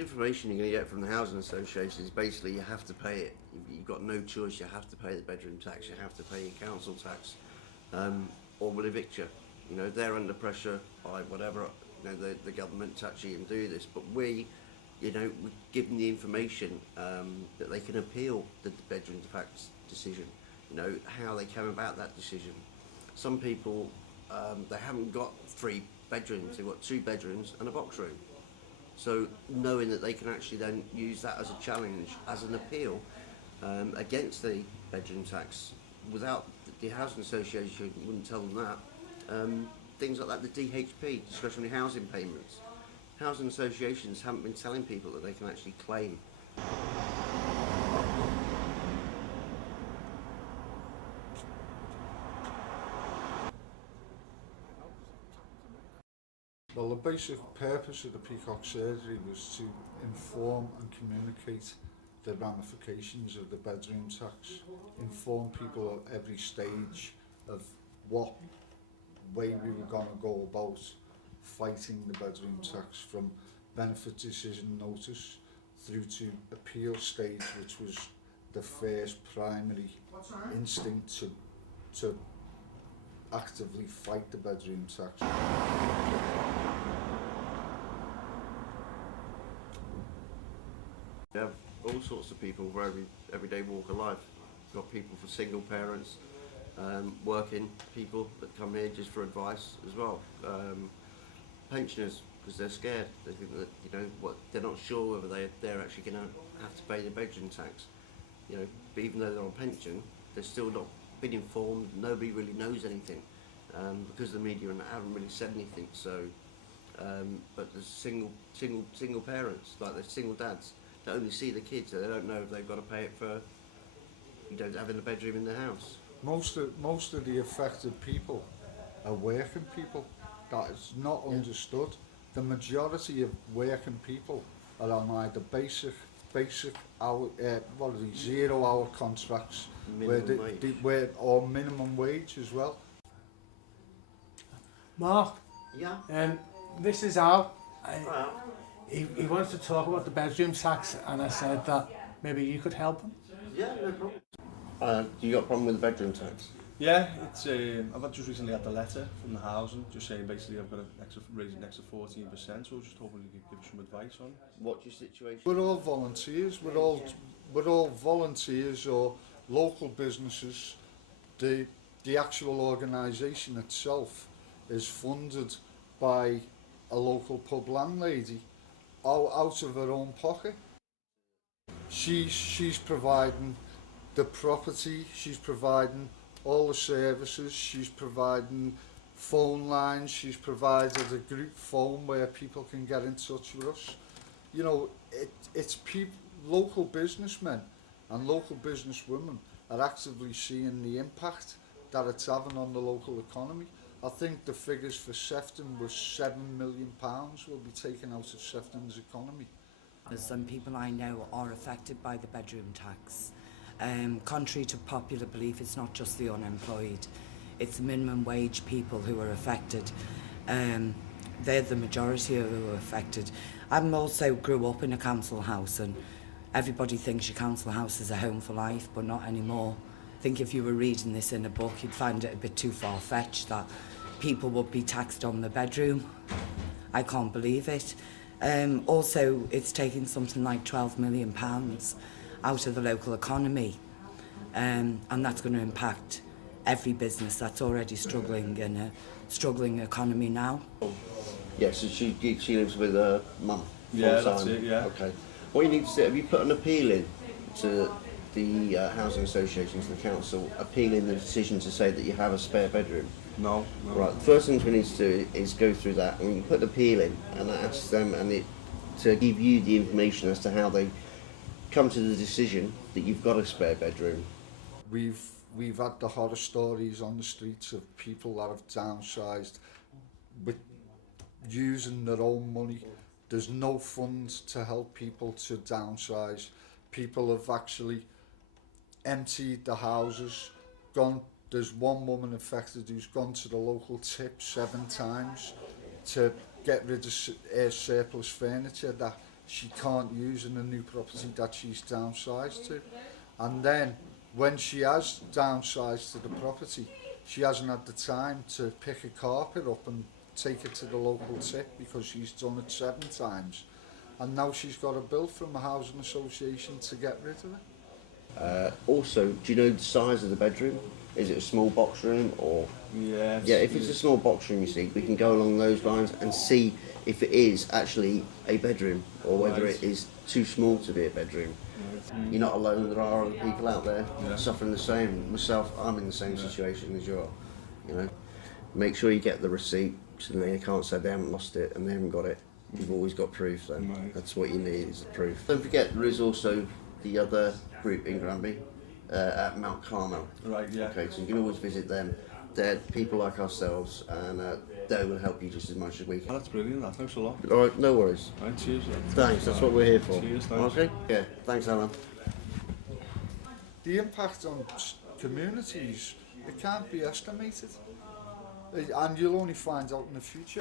information you're going to get from the housing association is basically you have to pay it. You've got no choice. You have to pay the bedroom tax. You have to pay your council tax, or we'll evict you. You know, they're under pressure by whatever, you know, the government to actually even do this. But we, you know, we give them the information that they can appeal the bedroom tax decision. You know, how they came about that decision. Some people, they haven't got 3 bedrooms, they've got 2 bedrooms and a box room. So knowing that they can actually then use that as a challenge, as an appeal against the bedroom tax, without the housing association wouldn't tell them that. Things like that, the DHP, discretionary housing payments. Housing associations haven't been telling people that they can actually claim. Well, the basic purpose of the Peacock surgery was to inform and communicate the ramifications of the bedroom tax, inform people at every stage of what way we were going to go about fighting the bedroom tax, from benefit decision notice through to appeal stage, which was the first primary instinct to actively fight the bedroom tax. You have all sorts of people for everyday walk of life. You've got people for single parents, working people that come here just for advice as well. Pensioners, because they're scared. They think that, you know, they're not sure whether they're actually going to have to pay the bedroom tax. You know, but even though they're on pension, they're still not been informed. Nobody really knows anything because the media haven't really said anything. So, but there's single parents, like there's single dads that only see the kids, so they don't know if they've got to pay it for, you know, having a bedroom in the house. Most of the affected people are working people. That is not understood. The majority of working people are on either basic hour, 0-hour contracts, or minimum wage as well. Mark, Yeah. this is Al. He wants to talk about the bedroom tax, and I said that maybe you could help him. Yeah, no problem. You got a problem with the bedroom tax? Yeah, it's I've just recently had the letter from the housing just saying basically I've got to raise an extra 14%, so I was just hoping you could give some advice on. What's your situation? We're all volunteers. We're all volunteers or local businesses. The actual organisation itself is funded by a local pub landlady out of her own pocket. She's providing the property, she's providing all the services, she's providing phone lines, she's provided a group phone where people can get in touch with us. You know, it's local businessmen and local businesswomen are actively seeing the impact that it's having on the local economy. I think the figures for Sefton was £7 million will be taken out of Sefton's economy. Some people I know are affected by the bedroom tax. Contrary to popular belief, it's not just the unemployed. It's the minimum wage people who are affected. They're the majority who are affected. I also grew up in a council house, and everybody thinks your council house is a home for life, but not anymore. I think if you were reading this in a book, you'd find it a bit too far-fetched that people would be taxed on the bedroom. I can't believe it. Also, it's taking something like £12 million out of the local economy, and that's going to impact every business that's already struggling in a struggling economy now. Yeah, so she lives with her mum. Yeah, that's it, yeah. Okay. What you need to do, have you put an appeal in to the housing associations and the council, appealing the decision to say that you have a spare bedroom? No. Right, the first thing we need to do is go through that and put the appeal in and ask them to give you the information as to how they come to the decision that you've got a spare bedroom. We've had the horror stories on the streets of people that have downsized with using their own money. There's no funds to help people to downsize. People have actually emptied the houses, gone. There's one woman affected who's gone to the local tip 7 times to get rid of surplus furniture that she can't use in the new property that she's downsized to. And then when she has downsized to the property, she hasn't had the time to pick a carpet up and take it to the local tip because she's done it 7 times. And now she's got a bill from the housing association to get rid of it. Also, do you know the size of the bedroom? Is it a small box room or? Yeah. Yeah, if it's a small box room, you see, we can go along those lines and see if it is actually a bedroom or whether Right. it is too small to be a bedroom. You're not alone, there are other people out there Yeah. suffering the same. Myself, I'm in the same situation as you are. You know, make sure you get the receipt so they can't say they haven't lost it and they haven't got it. You've always got proof then. Right. That's what you need is the proof. Don't forget there is also the other group in Granby at Mount Carmel. Right, yeah. Okay, so you can always visit them. They're people like ourselves and they will help you just as much as we Oh, can. that's brilliant, that. Thanks a lot. Alright, no worries. Right, cheers. Thanks, that's what we're here for. Cheers, thanks. Okay? Yeah, thanks Alan. The impact on communities, it can't be estimated. And you'll only find out in the future.